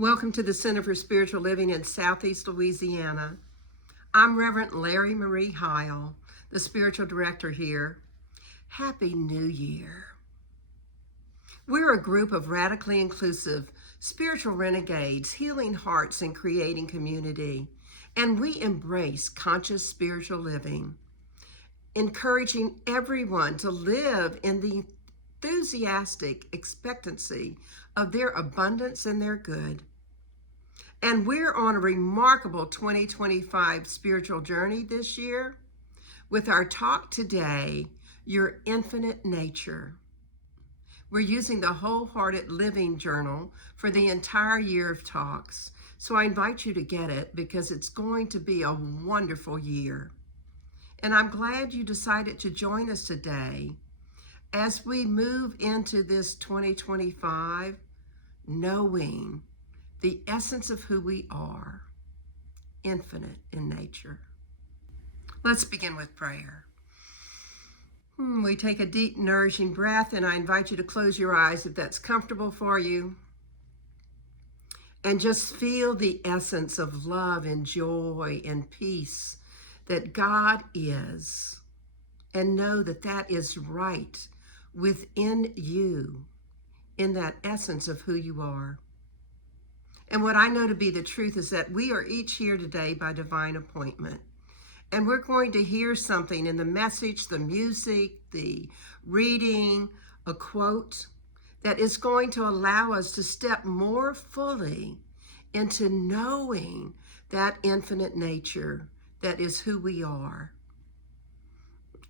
Welcome to the Center for Spiritual Living in Southeast Louisiana. I'm Reverend Larrye-Marie Heyl, the spiritual director here. Happy New Year. We're a group of radically inclusive spiritual renegades, healing hearts and creating community. And we embrace conscious spiritual living, encouraging everyone to live in the enthusiastic expectancy of their abundance and their good. And we're on a remarkable 2025 spiritual journey this year with our talk today, Your Infinite Nature. We're using the Wholehearted Living Journal for the entire year of talks. So I invite you to get it because it's going to be a wonderful year. And I'm glad you decided to join us today as we move into this 2025, knowing the essence of who we are, infinite in nature. Let's begin with prayer. We take a deep, nourishing breath, and I invite you to close your eyes if that's comfortable for you. And just feel the essence of love and joy and peace that God is. And know that that is right within you, in that essence of who you are. And what I know to be the truth is that we are each here today by divine appointment. And we're going to hear something in the message, the music, the reading, a quote that is going to allow us to step more fully into knowing that infinite nature that is who we are.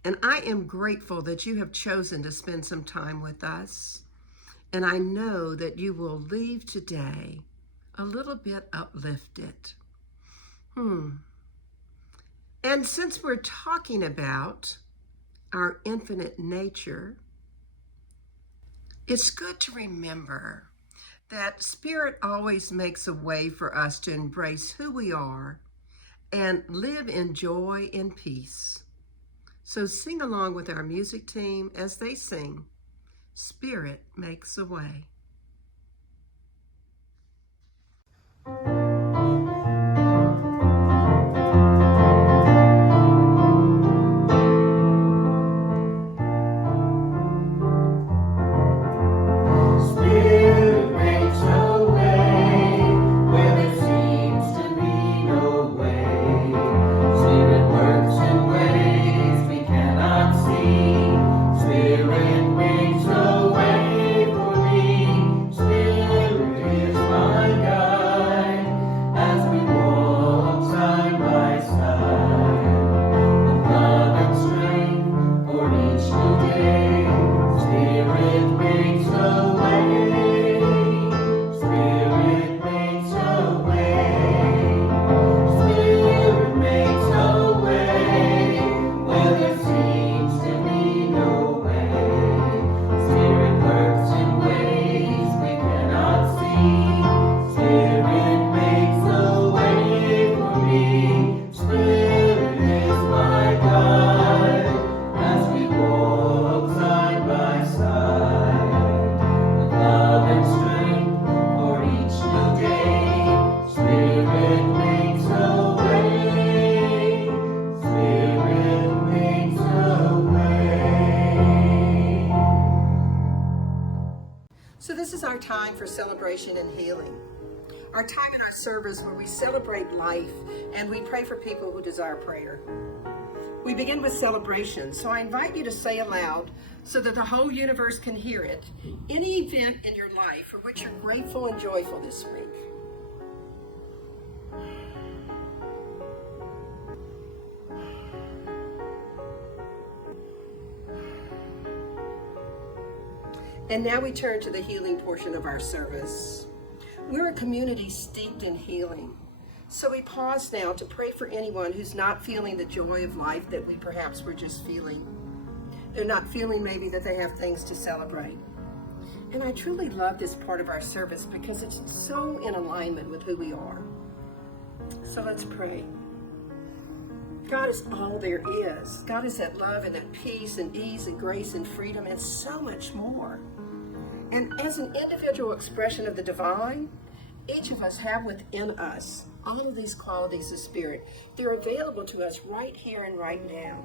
And I am grateful that you have chosen to spend some time with us. And I know that you will leave today a little bit uplifted. And since we're talking about our infinite nature, it's good to remember that Spirit always makes a way for us to embrace who we are and live in joy and peace. So sing along with our music team as they sing, Spirit Makes a Way. So this is our time for celebration and healing. Our time in our service where we celebrate life and we pray for people who desire prayer. We begin with celebration, so I invite you to say aloud so that the whole universe can hear it, any event in your life for which you're grateful and joyful this week. And now we turn to the healing portion of our service. We're a community steeped in healing. So we pause now to pray for anyone who's not feeling the joy of life that we perhaps were just feeling. They're not feeling maybe that they have things to celebrate. And I truly love this part of our service because it's so in alignment with who we are. So let's pray. God is all there is. God is that love and that peace and ease and grace and freedom and so much more. And as an individual expression of the divine, Each of us have within us all of these qualities of spirit. They're available to us right here and right now.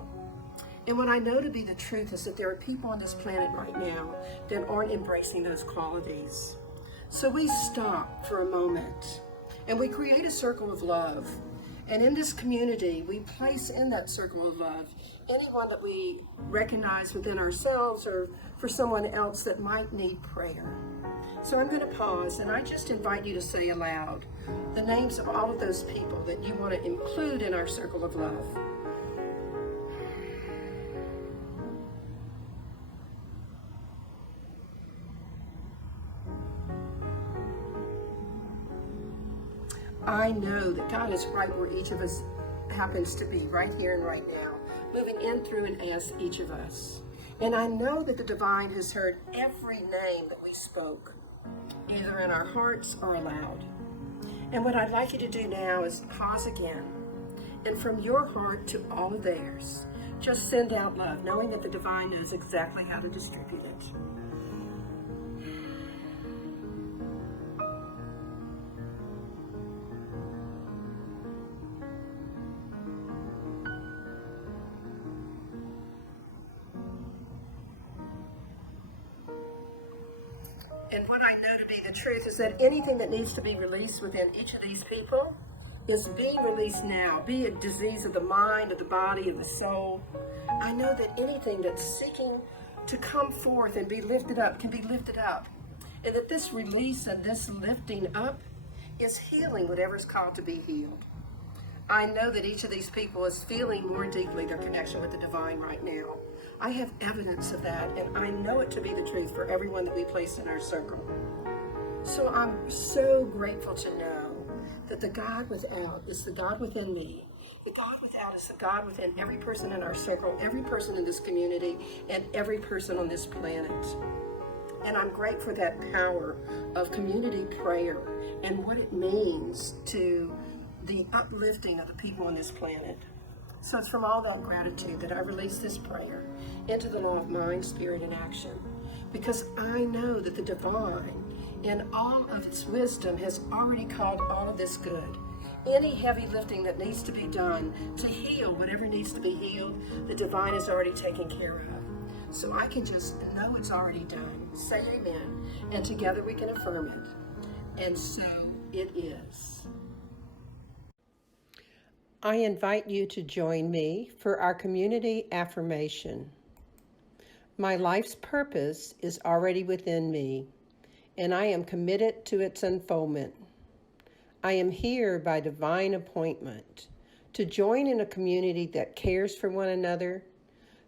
And what I know to be the truth is that there are people on this planet right now that aren't embracing those qualities. So we stop for a moment and we create a circle of love. And in this community, we place in that circle of love anyone that we recognize within ourselves or for someone else that might need prayer. So I'm going to pause and I just invite you to say aloud the names of all of those people that you want to include in our circle of love. I know that God is right where each of us happens to be, right here and right now, moving in through and as each of us. And I know that the divine has heard every name that we spoke, either in our hearts or aloud. And what I'd like you to do now is pause again, and from your heart to all of theirs, just send out love, knowing that the divine knows exactly how to distribute it. And what I know to be the truth is that anything that needs to be released within each of these people is being released now, be it disease of the mind, of the body, of the soul. I know that anything that's seeking to come forth and be lifted up can be lifted up. And that this release and this lifting up is healing whatever's called to be healed. I know that each of these people is feeling more deeply their connection with the divine right now. I have evidence of that, and I know it to be the truth for everyone that we place in our circle. So I'm so grateful to know that the God without is the God within me. The God without is the God within every person in our circle, every person in this community, and every person on this planet. And I'm grateful for that power of community prayer and what it means to the uplifting of the people on this planet. So it's from all that gratitude that I release this prayer into the law of mind, spirit, and action. Because I know that the divine, in all of its wisdom, has already called all of this good. Any heavy lifting that needs to be done to heal whatever needs to be healed, the divine has already taken care of. So I can just know it's already done. Say amen. And together we can affirm it. And so it is. I invite you to join me for our community affirmation. My life's purpose is already within me, and I am committed to its unfoldment. I am here by divine appointment to join in a community that cares for one another,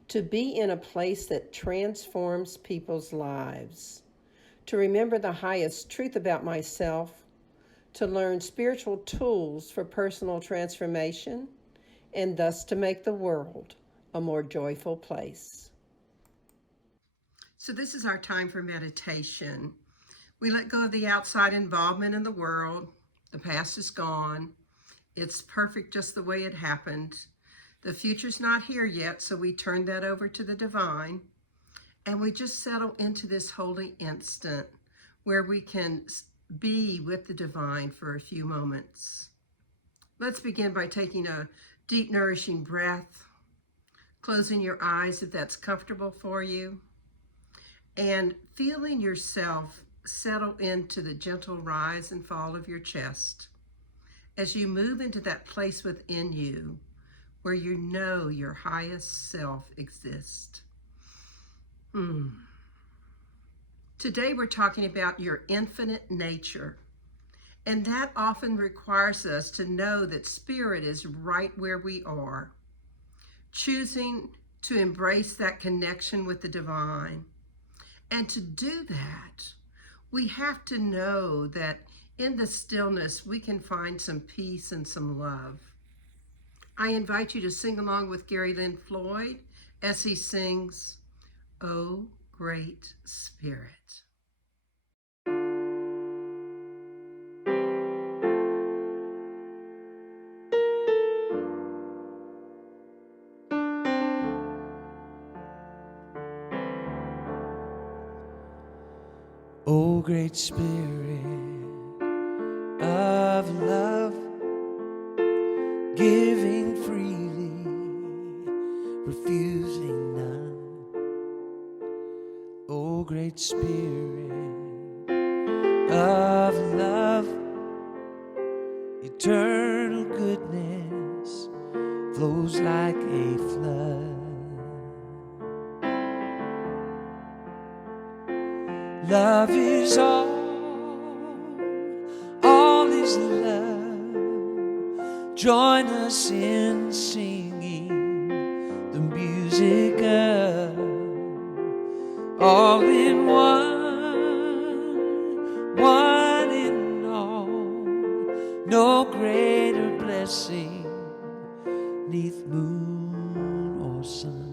to be in a place that transforms people's lives, to remember the highest truth about myself, to learn spiritual tools for personal transformation, and thus to make the world a more joyful place. So this is our time for meditation. We let go of the outside involvement in the world. The past is gone. It's perfect just the way it happened. The future's not here yet, so we turn that over to the divine, and we just settle into this holy instant where we can be with the divine for a few moments. Let's begin by taking a deep, nourishing breath, closing your eyes if that's comfortable for you, and feeling yourself settle into the gentle rise and fall of your chest as you move into that place within you where you know your highest self exists. Today we're talking about your infinite nature, and that often requires us to know that spirit is right where we are, choosing to embrace that connection with the divine. And to do that, we have to know that in the stillness we can find some peace and some love. I invite you to sing along with Gary Lynn Floyd as he sings, "O Great Spirit." O Great Spirit, of love, giving freely, refusing none. O great Spirit of love, eternal goodness flows like a flood. Love is all is love. Join us in singing the music of all in one in all. No greater blessing neath moon or sun.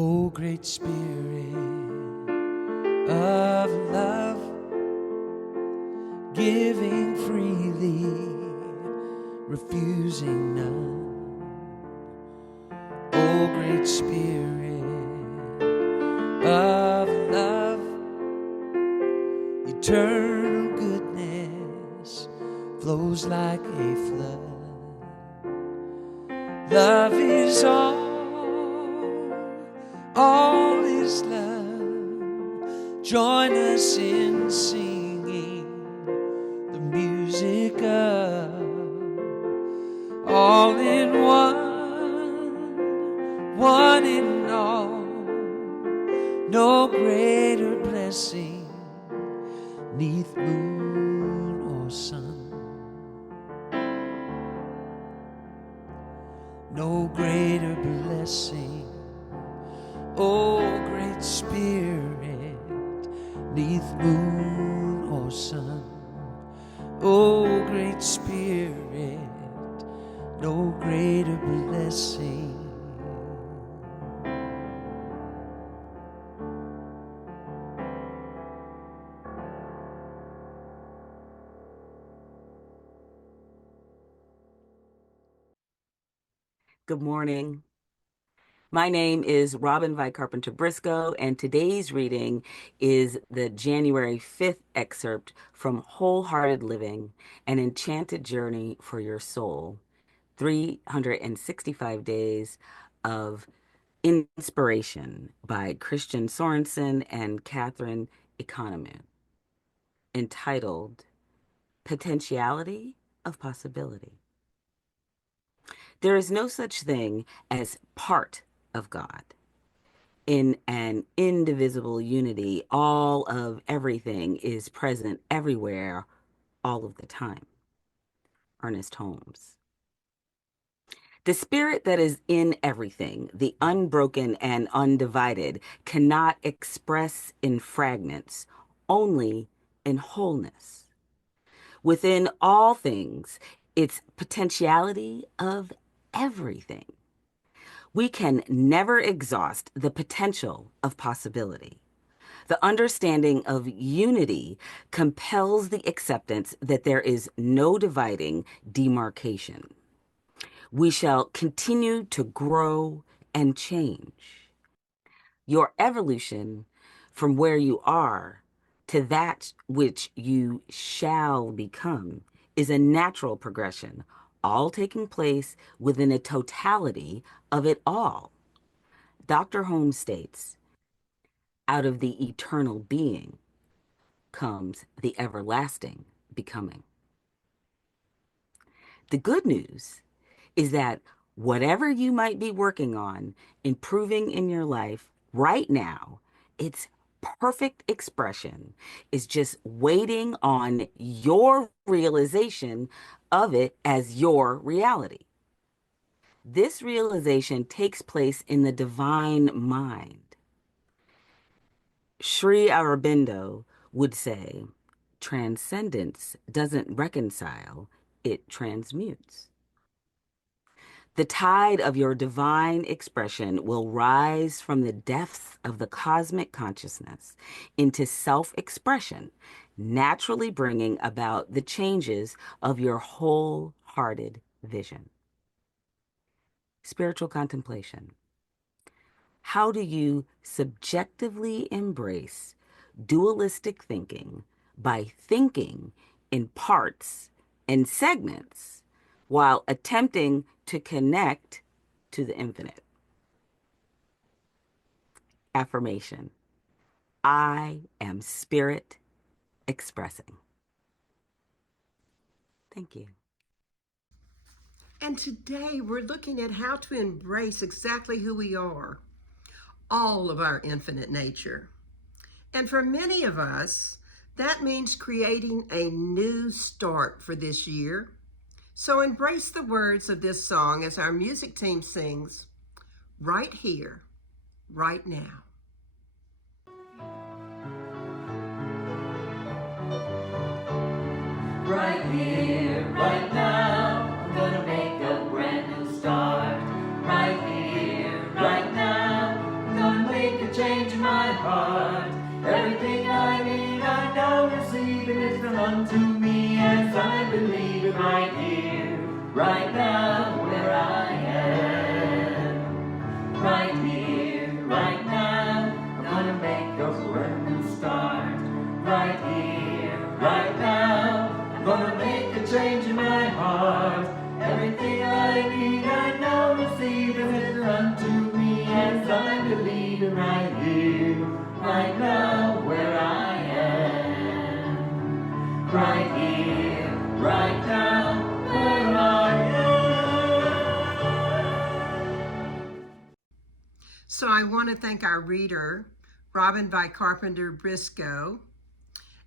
O great Spirit of love, giving freely, refusing none. O great Spirit of love, eternal goodness flows like a flood. Love is all is love. Join us in singing the music of all in one in all. No greater blessing neath moon or sun. No greater blessing, O great Spirit, neath moon or sun. O great Spirit, no greater blessing. Good morning. My name is Robin Vi Carpenter Briscoe, and today's reading is the January 5th excerpt from Wholehearted Living, An Enchanted Journey for Your Soul, 365 Days of Inspiration by Christian Sorensen and Catherine Economou, entitled Potentiality of Possibility. There is no such thing as part of God. In an indivisible unity, all of everything is present everywhere, all of the time. Ernest Holmes. The spirit that is in everything, the unbroken and undivided, cannot express in fragments, only in wholeness. Within all things, its potentiality of everything. We can never exhaust the potential of possibility. The understanding of unity compels the acceptance that there is no dividing demarcation. We shall continue to grow and change. Your evolution from where you are to that which you shall become is a natural progression, all taking place within a totality of it all. Dr. Holmes states, out of the eternal being comes the everlasting becoming. The good news is that whatever you might be working on, improving in your life right now, its perfect expression is just waiting on your realization of it as your reality. This realization takes place in the divine mind. Sri Aurobindo would say, transcendence doesn't reconcile, it transmutes. The tide of your divine expression will rise from the depths of the cosmic consciousness into self-expression, naturally bringing about the changes of your wholehearted vision. Spiritual contemplation. How do you subjectively embrace dualistic thinking by thinking in parts and segments while attempting to connect to the infinite? Affirmation. I am spirit expressing. Thank you. And today we're looking at how to embrace exactly who we are, all of our infinite nature. And for many of us, that means creating a new start for this year. So embrace the words of this song as our music team sings, right here, right now. Right here, right now, I'm gonna make a brand new start. Right here, right now, I'm gonna make a change in my heart. Everything I need, I know receiving is unto me as I believe it. Right here, right now, where I am. Right here, right now, I'm gonna make a brand new start. Right here, right now, I'm gonna make a change in my heart. Everything I need, I know receiving is unto me as I believe it. Right here, right now, where I am. Right here, right now, where I am. So I want to thank our reader, Robin by Carpenter Briscoe,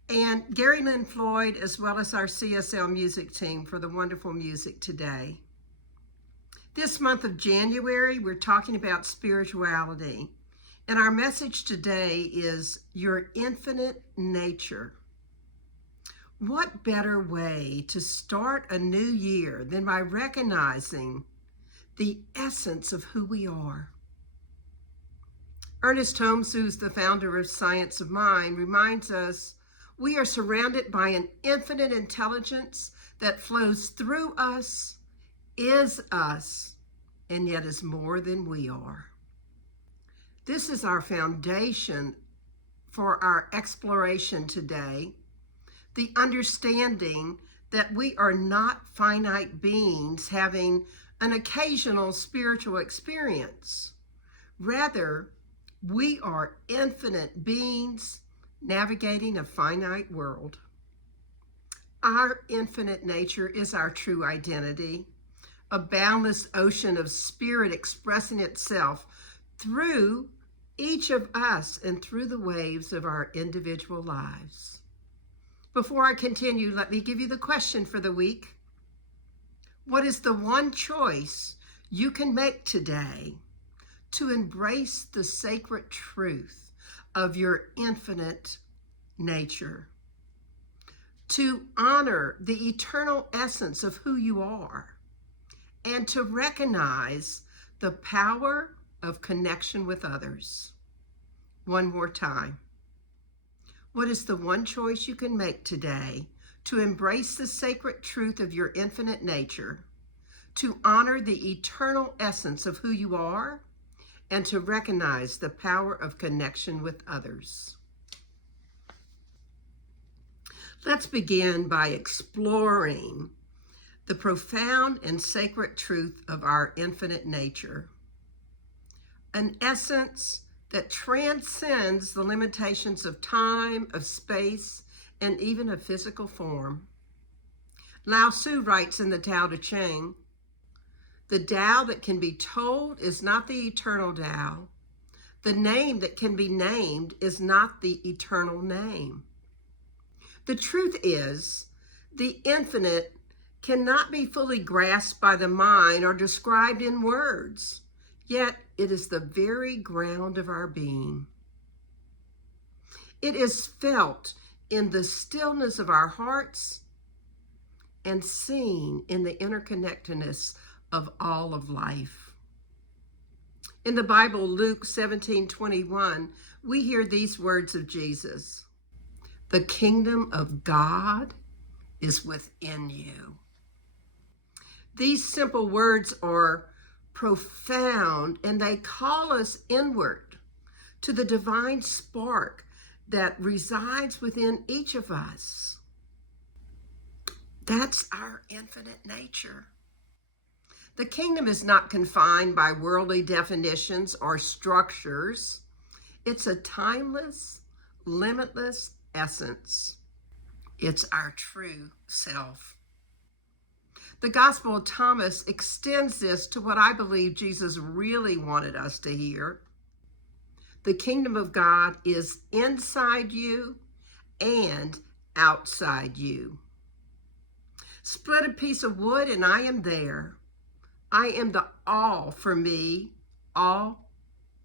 and Gary Lynn Floyd, as well as our CSL music team for the wonderful music today. This month of January, we're talking about spirituality. And our message today is your infinite nature. What better way to start a new year than by recognizing the essence of who we are? Ernest Holmes, who's the founder of Science of Mind, reminds us we are surrounded by an infinite intelligence that flows through us, is us, and yet is more than we are. This is our foundation for our exploration today, the understanding that we are not finite beings having an occasional spiritual experience. Rather, we are infinite beings navigating a finite world. Our infinite nature is our true identity, a boundless ocean of spirit expressing itself through each of us and through the waves of our individual lives. Before I continue, let me give you the question for the week. What is the one choice you can make today to embrace the sacred truth of your infinite nature, to honor the eternal essence of who you are, and to recognize the power of connection with others? One more time. What is the one choice you can make today to embrace the sacred truth of your infinite nature, to honor the eternal essence of who you are, and to recognize the power of connection with others? Let's begin by exploring the profound and sacred truth of our infinite nature, an essence that transcends the limitations of time, of space, and even of physical form. Lao Tzu writes in the Tao Te Ching, "The Tao that can be told is not the eternal Tao. The name that can be named is not the eternal name." The truth is, the infinite cannot be fully grasped by the mind or described in words, yet it is the very ground of our being. It is felt in the stillness of our hearts and seen in the interconnectedness of all of life. In the Bible, Luke 17:21, we hear these words of Jesus: "The kingdom of God is within you." These simple words are profound, and they call us inward to the divine spark that resides within each of us. That's our infinite nature. The kingdom is not confined by worldly definitions or structures. It's a timeless, limitless essence. It's our true self. The Gospel of Thomas extends this to what I believe Jesus really wanted us to hear. The kingdom of God is inside you and outside you. Split a piece of wood and I am there. I am the all for me. All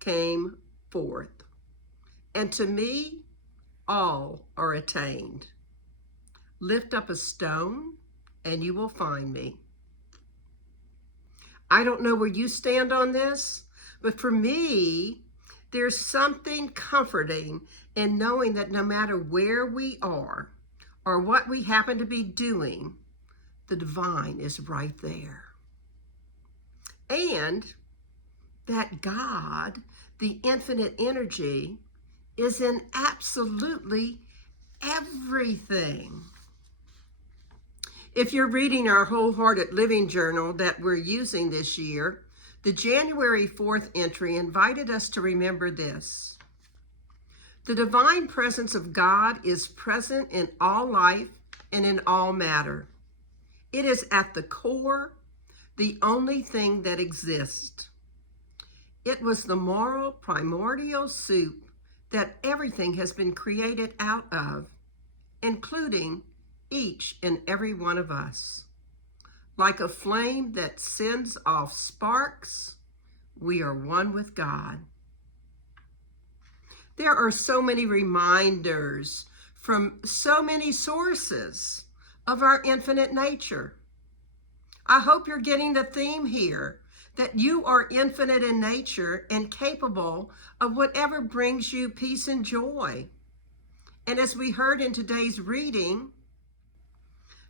came forth. And to me, all are attained. Lift up a stone and you will find me. I don't know where you stand on this, but for me, there's something comforting in knowing that no matter where we are or what we happen to be doing, the divine is right there. And that God, the infinite energy, is in absolutely everything. If you're reading our Wholehearted Living journal that we're using this year, the January 4th entry invited us to remember this: the divine presence of God is present in all life and in all matter. It is at the core, the only thing that exists. It was the moral primordial soup that everything has been created out of, including each and every one of us. Like a flame that sends off sparks, we are one with God. There are so many reminders from so many sources of our infinite nature. I hope you're getting the theme here, that you are infinite in nature and capable of whatever brings you peace and joy. And as we heard in today's reading,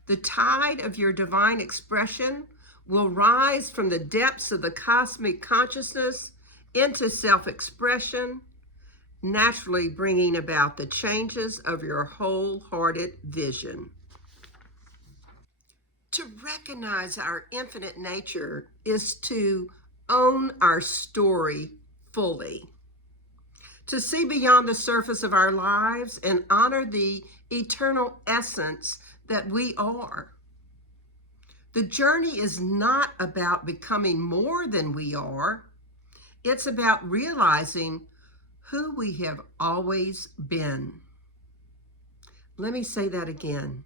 the tide of your divine expression will rise from the depths of the cosmic consciousness into self-expression, naturally bringing about the changes of your wholehearted vision. To recognize our infinite nature is to own our story fully, to see beyond the surface of our lives and honor the eternal essence that we are. The journey is not about becoming more than we are. It's about realizing who we have always been. Let me say that again.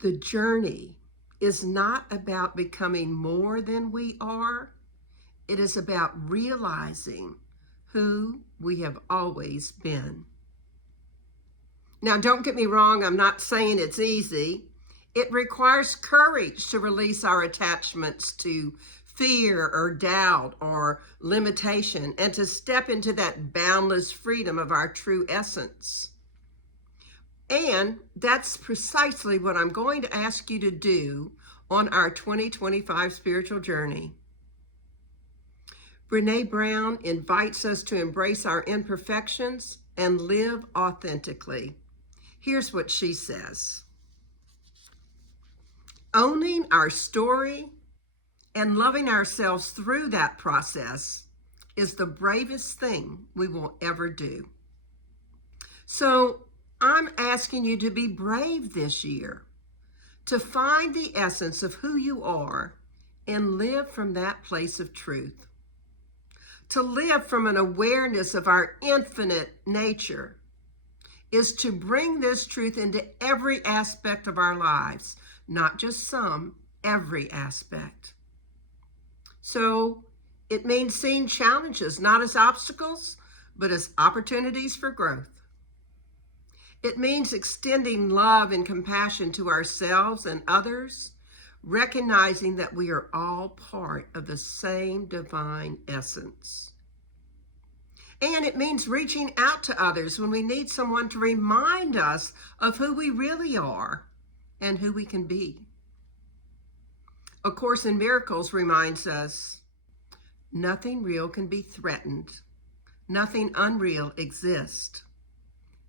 The journey is not about becoming more than we are. It is about realizing who we have always been. Now, don't get me wrong, I'm not saying it's easy. It requires courage to release our attachments to fear or doubt or limitation and to step into that boundless freedom of our true essence. And that's precisely what I'm going to ask you to do on our 2025 spiritual journey. Brene Brown invites us to embrace our imperfections and live authentically. Here's what she says: owning our story and loving ourselves through that process is the bravest thing we will ever do. So I'm asking you to be brave this year. to find the essence of who you are and live from that place of truth. To live from an awareness of our infinite nature is to bring this truth into every aspect of our lives, not just some, every aspect. So it means seeing challenges not as obstacles, but as opportunities for growth. It means extending love and compassion to ourselves and others, recognizing that we are all part of the same divine essence. And it means reaching out to others when we need someone to remind us of who we really are and who we can be. A Course in Miracles reminds us, nothing real can be threatened. Nothing unreal exists.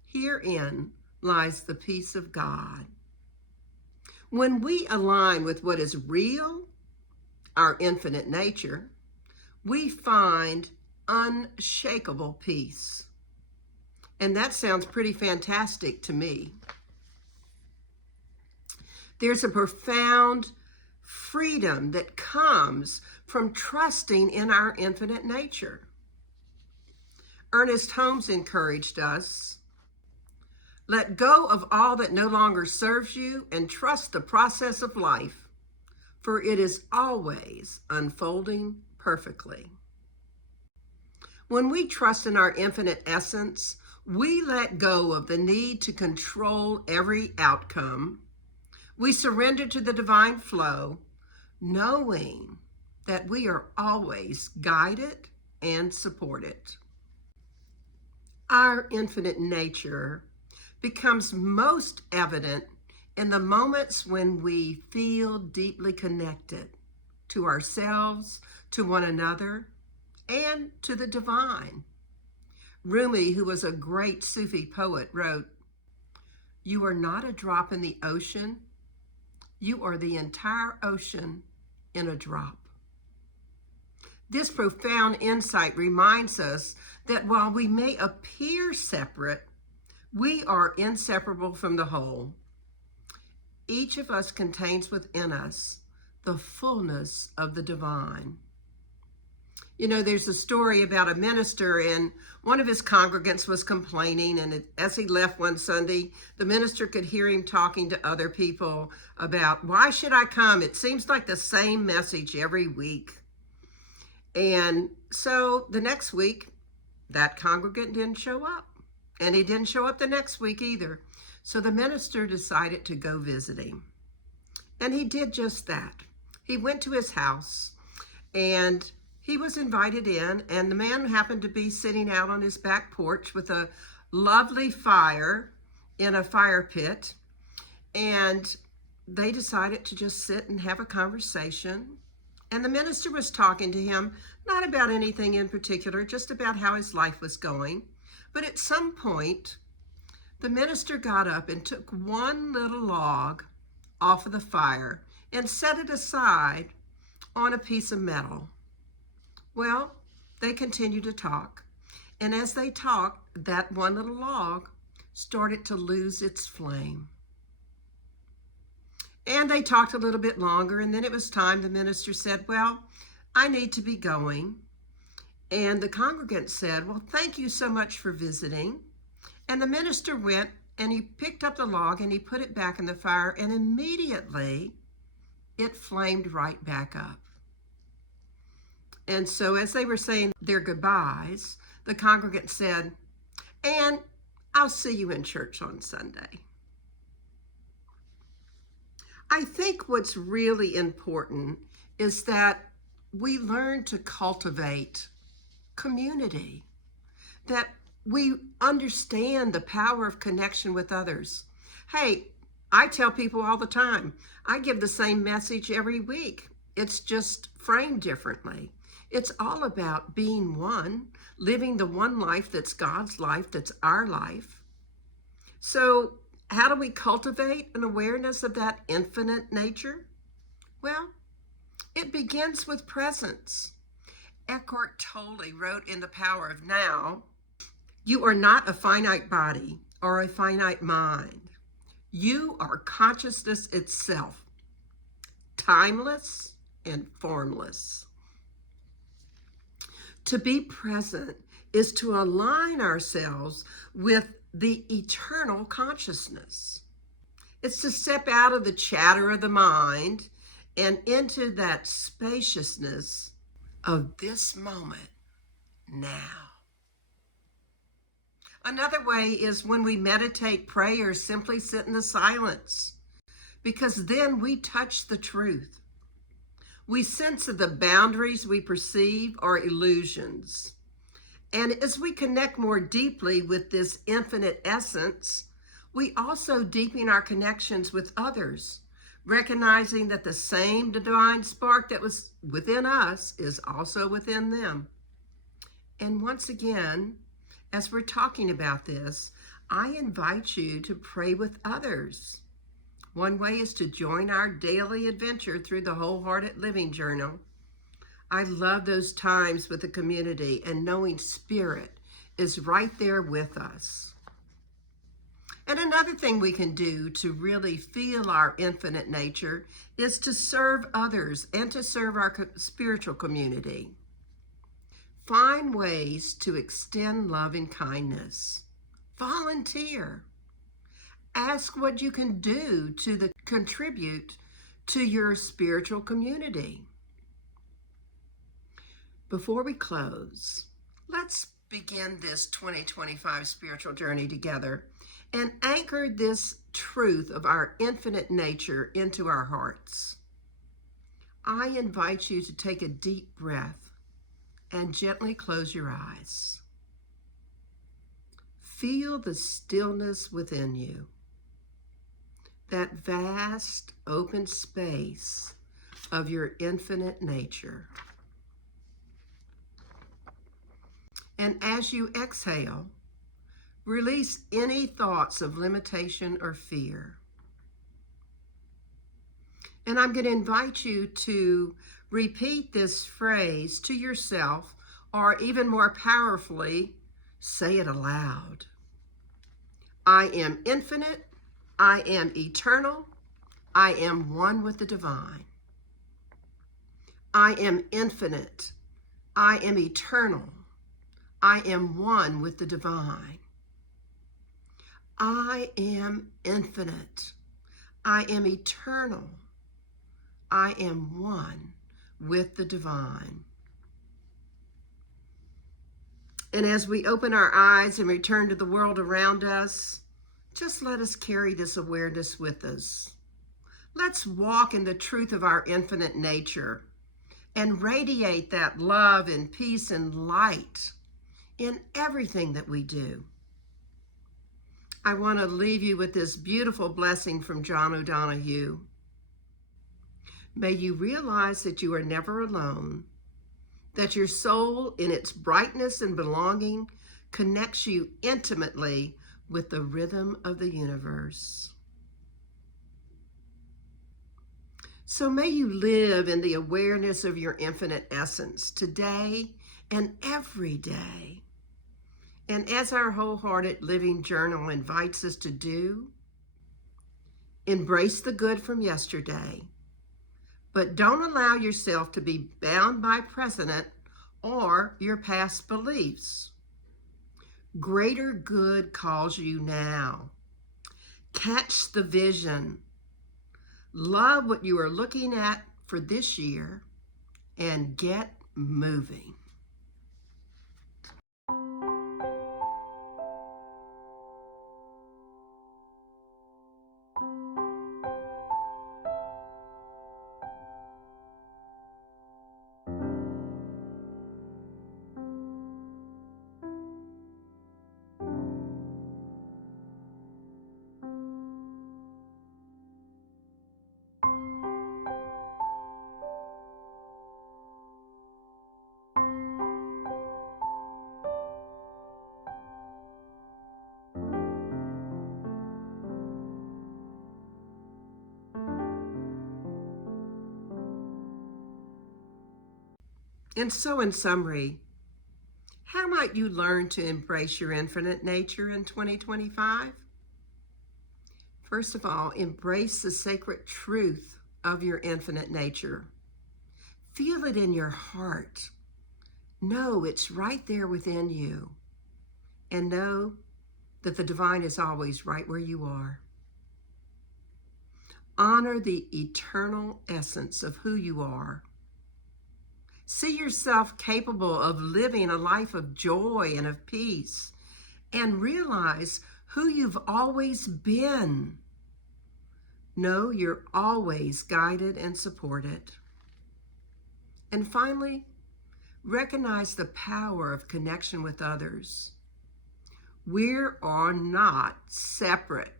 Herein lies the peace of God. When we align with what is real, our infinite nature, we find unshakable peace. And that sounds pretty fantastic to me. There's a profound freedom that comes from trusting in our infinite nature. Ernest Holmes encouraged us, let go of all that no longer serves you and trust the process of life, for it is always unfolding perfectly. When we trust in our infinite essence, we let go of the need to control every outcome. We surrender to the divine flow, knowing that we are always guided and supported. Our infinite nature becomes most evident in the moments when we feel deeply connected to ourselves, to one another, and to the divine. Rumi, who was a great Sufi poet, wrote, "You are not a drop in the ocean. You are the entire ocean in a drop." This profound insight reminds us that while we may appear separate, we are inseparable from the whole. Each of us contains within us the fullness of the divine. You know, there's a story about a minister, and one of his congregants was complaining, and as he left one Sunday, the minister could hear him talking to other people about, why should I come? It seems like the same message every week. And so the next week, that congregant didn't show up, and he didn't show up the next week either. So the minister decided to go visit him. And he did just that. He went to his house, and he was invited in, and the man happened to be sitting out on his back porch with a lovely fire in a fire pit. And they decided to just sit and have a conversation. And the minister was talking to him, not about anything in particular, just about how his life was going. But at some point, the minister got up and took one little log off of the fire and set it aside on a piece of metal. Well, they continued to talk. And as they talked, that one little log started to lose its flame. And they talked a little bit longer, and then it was time. The minister said, well, I need to be going. And the congregant said, well, thank you so much for visiting. And the minister went, and he picked up the log, and he put it back in the fire, and immediately it flamed right back up. And so as they were saying their goodbyes, the congregant said, and I'll see you in church on Sunday. I think what's really important is that we learn to cultivate community, that we understand the power of connection with others. Hey, I tell people all the time, I give the same message every week. It's just framed differently. It's all about being one, living the one life that's God's life, that's our life. So how do we cultivate an awareness of that infinite nature? Well, it begins with presence. Eckhart Tolle wrote in The Power of Now, you are not a finite body or a finite mind. You are consciousness itself, timeless and formless. To be present is to align ourselves with the eternal consciousness. It's to step out of the chatter of the mind and into that spaciousness of this moment now. Another way is when we meditate, pray, or simply sit in the silence, because then we touch the truth. We sense that the boundaries we perceive are illusions. And as we connect more deeply with this infinite essence, we also deepen our connections with others, recognizing that the same divine spark that was within us is also within them. And once again, as we're talking about this, I invite you to pray with others. One way is to join our daily adventure through the Wholehearted Living Journal. I love those times with the community and knowing Spirit is right there with us. And another thing we can do to really feel our infinite nature is to serve others and to serve our spiritual community. Find ways to extend love and kindness. Volunteer. Ask what you can do to contribute to your spiritual community. Before we close, let's begin this 2025 spiritual journey together and anchor this truth of our infinite nature into our hearts. I invite you to take a deep breath and gently close your eyes. Feel the stillness within you, that vast open space of your infinite nature. And as you exhale, release any thoughts of limitation or fear. And I'm going to invite you to repeat this phrase to yourself, or even more powerfully, say it aloud. I am infinite. I am eternal. I am one with the divine. I am infinite. I am eternal. I am one with the divine. I am infinite. I am eternal. I am one with the divine. And as we open our eyes and return to the world around us, just let us carry this awareness with us. Let's walk in the truth of our infinite nature and radiate that love and peace and light in everything that we do. I want to leave you with this beautiful blessing from John O'Donohue. May you realize that you are never alone, that your soul in its brightness and belonging connects you intimately with the rhythm of the universe. So may you live in the awareness of your infinite essence today and every day. And as our Wholehearted Living Journal invites us to do, embrace the good from yesterday, but don't allow yourself to be bound by precedent or your past beliefs. Greater good calls you now. Catch the vision. Love what you are looking at for this year and get moving. And so in summary, how might you learn to embrace your infinite nature in 2025? First of all, embrace the sacred truth of your infinite nature. Feel it in your heart. Know it's right there within you. And know that the divine is always right where you are. Honor the eternal essence of who you are. See yourself capable of living a life of joy and of peace, and realize who you've always been. Know you're always guided and supported. And finally, recognize the power of connection with others. We are not separate.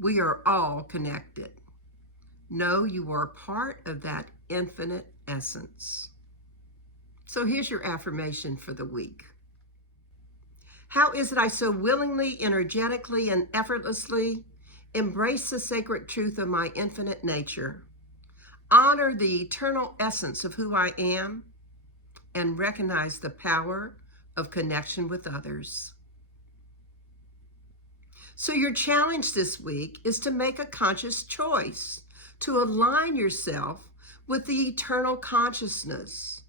We are all connected. Know you are part of that infinite essence. So here's your affirmation for the week. How is it I so willingly, energetically, and effortlessly embrace the sacred truth of my infinite nature, honor the eternal essence of who I am, and recognize the power of connection with others? So your challenge this week is to make a conscious choice to align yourself with the eternal consciousness.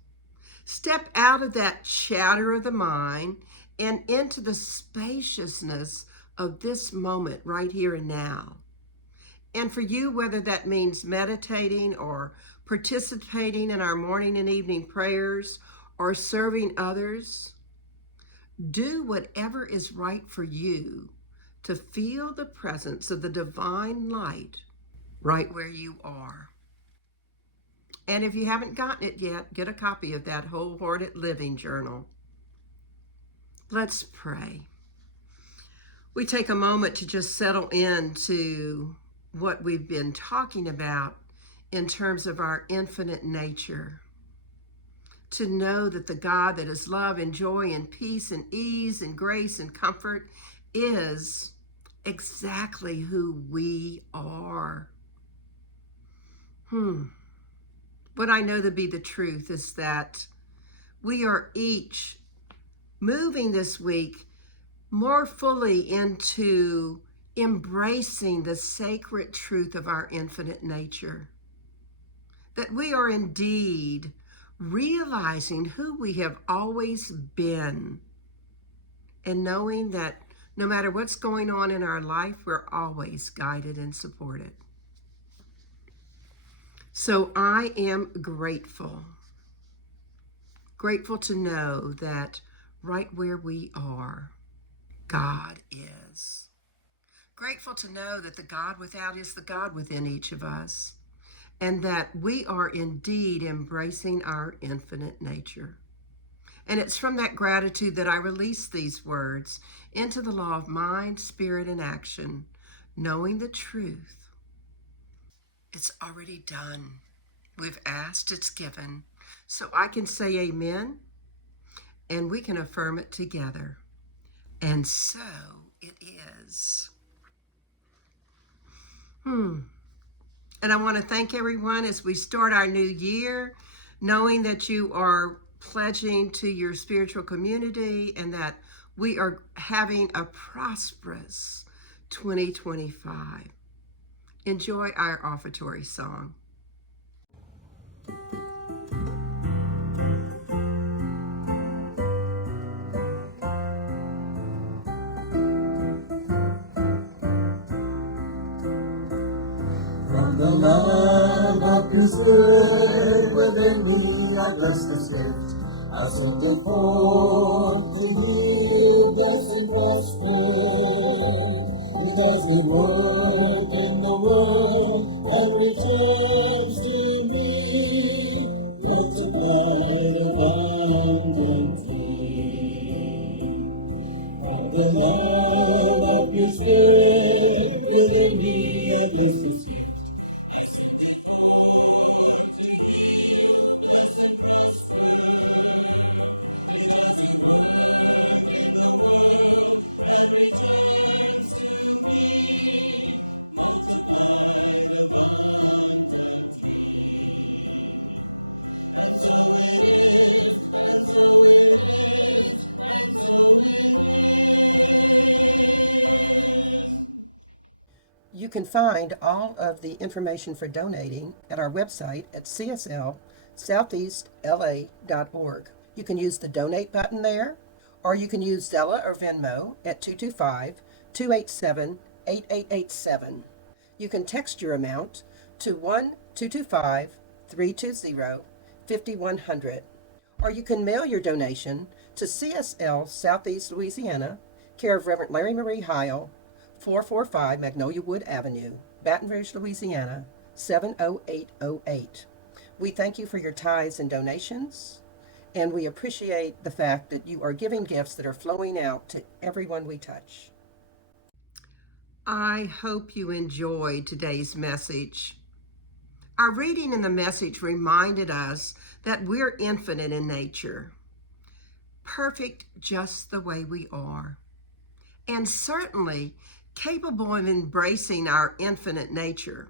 Step out of that chatter of the mind and into the spaciousness of this moment right here and now. And for you, whether that means meditating or participating in our morning and evening prayers or serving others, do whatever is right for you to feel the presence of the divine light right where you are. And if you haven't gotten it yet, get a copy of that Wholehearted Living journal. Let's pray. We take a moment to just settle into what we've been talking about in terms of our infinite nature. To know that the God that is love and joy and peace and ease and grace and comfort is exactly who we are. What I know to be the truth is that we are each moving this week more fully into embracing the sacred truth of our infinite nature. That we are indeed realizing who we have always been, and knowing that no matter what's going on in our life, we're always guided and supported. So I am grateful to know that right where we are, God is. Grateful to know that the God without is the God within each of us, and that we are indeed embracing our infinite nature. And it's from that gratitude that I release these words into the law of mind, spirit, and action, knowing the truth. It's already done. We've asked, it's given. So I can say amen, and we can affirm it together. And so it is. And I want to thank everyone as we start our new year, knowing that you are pledging to your spiritual community and that we are having a prosperous 2025. Enjoy our offertory song. From the love of His word within me, I bless His gift. I send it forth to heal, bless and prosper. He does the work in the world and returns to me. Multiplied abundantly. From the love of His word within me, I bless His gift. You can find all of the information for donating at our website at cslsoutheastla.org. You can use the donate button there, or you can use Zella or Venmo at 225-287-8887. You can text your amount to 1-225-320-5100, or you can mail your donation to CSL Southeast Louisiana, care of Reverend Larrye-Marie Heyl, 445 Magnolia Wood Avenue, Baton Rouge, Louisiana, 70808. We thank you for your tithes and donations, and we appreciate the fact that you are giving gifts that are flowing out to everyone we touch. I hope you enjoyed today's message. Our reading in the message reminded us that we're infinite in nature, perfect just the way we are, and certainly capable of embracing our infinite nature.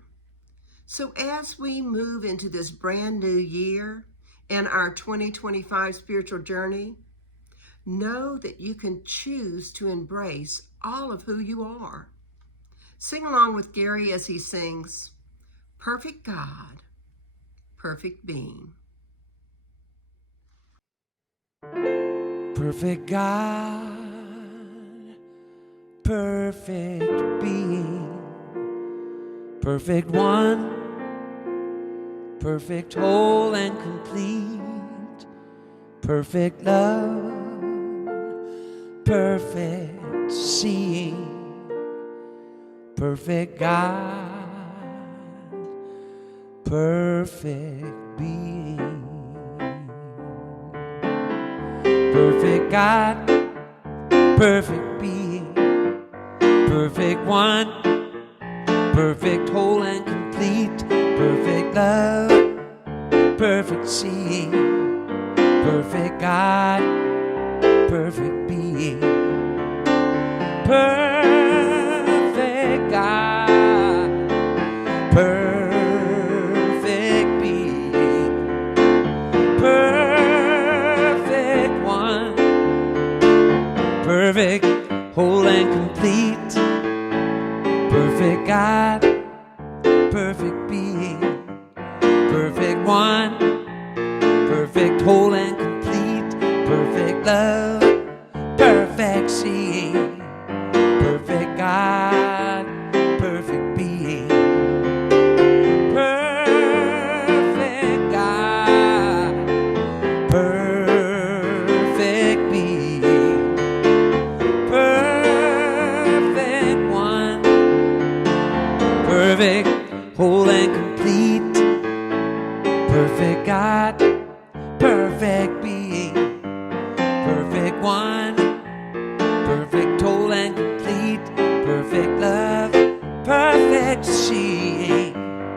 So as we move into this brand new year and our 2025 spiritual journey, know that you can choose to embrace all of who you are. Sing along with Gary as he sings, Perfect God, Perfect Being. Perfect God, perfect being, perfect one, perfect whole and complete, perfect love, perfect seeing, perfect God, perfect being. Perfect God, perfect being, perfect one, perfect whole and complete, perfect love, perfect seeing, perfect God, perfect being, perfect God, perfect being, perfect one, perfect whole and complete, perfect God, perfect being, perfect one, perfect whole and complete, perfect love, perfect seeing, perfect God, perfect being, perfect God, perfect being, perfect one, perfect whole and complete, perfect God, perfect being, perfect one, perfect whole and complete, perfect love, perfect seeing,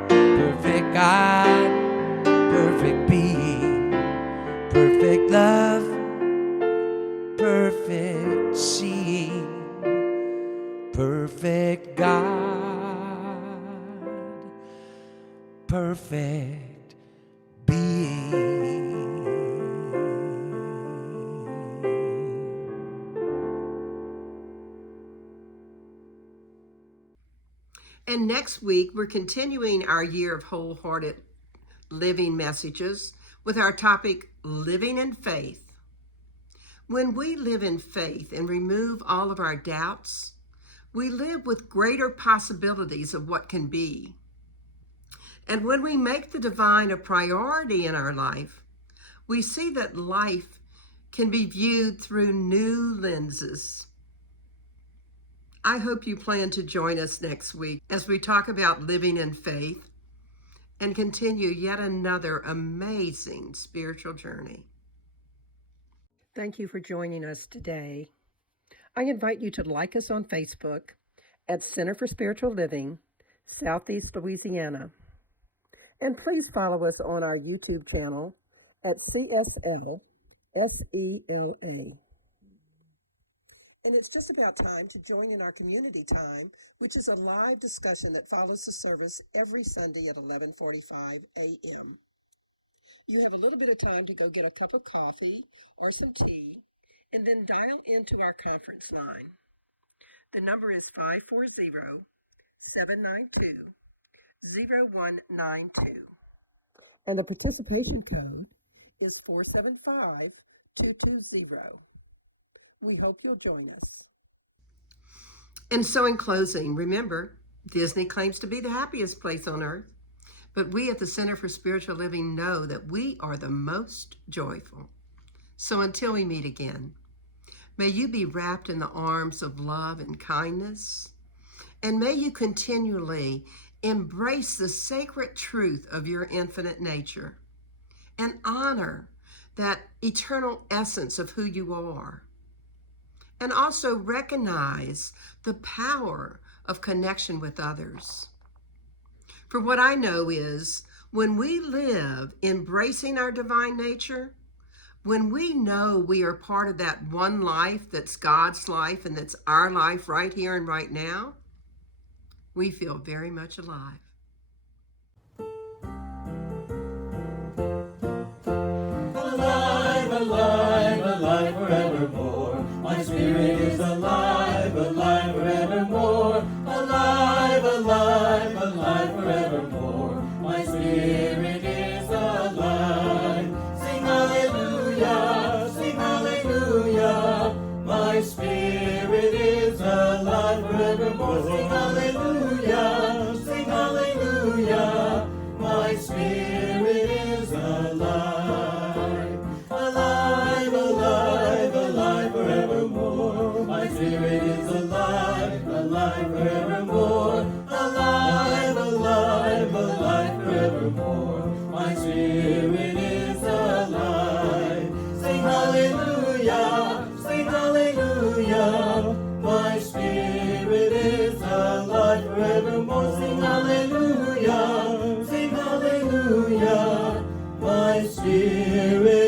perfect God, perfect being, perfect love, perfect seeing, perfect God, perfect being. And next week, we're continuing our year of wholehearted living messages with our topic, Living in Faith. When we live in faith and remove all of our doubts, we live with greater possibilities of what can be. And when we make the divine a priority in our life, we see that life can be viewed through new lenses. I hope you plan to join us next week as we talk about living in faith and continue yet another amazing spiritual journey. Thank you for joining us today. I invite you to like us on Facebook at Center for Spiritual Living, Southeast Louisiana. And please follow us on our YouTube channel at CSL SELA. And it's just about time to join in our community time, which is a live discussion that follows the service every Sunday at 11:45 a.m. You have a little bit of time to go get a cup of coffee or some tea, and then dial into our conference line. The number is 540 792-0192. And the participation code is 475220. We hope you'll join us. And so in closing, remember, Disney claims to be the happiest place on earth, but we at the Center for Spiritual Living know that we are the most joyful. So until we meet again, may you be wrapped in the arms of love and kindness, and may you continually embrace the sacred truth of your infinite nature and honor that eternal essence of who you are. And also recognize the power of connection with others. For what I know is when we live embracing our divine nature, when we know we are part of that one life that's God's life and that's our life right here and right now, we feel very much alive. Alive, alive, alive forevermore. My spirit is alive, alive forevermore. Alive, alive, alive forevermore. My spirit is alive. Sing hallelujah, sing hallelujah. My spirit is alive forevermore. Sing hallelujah, sing hallelujah. My spirit is alive. Alive, alive, alive forevermore. My spirit is alive, alive forevermore. Alive, alive, alive forevermore. My spirit is alive. Sing hallelujah, sing hallelujah. My spirit is alive forevermore. Sing hallelujah, sing hallelujah. My spirit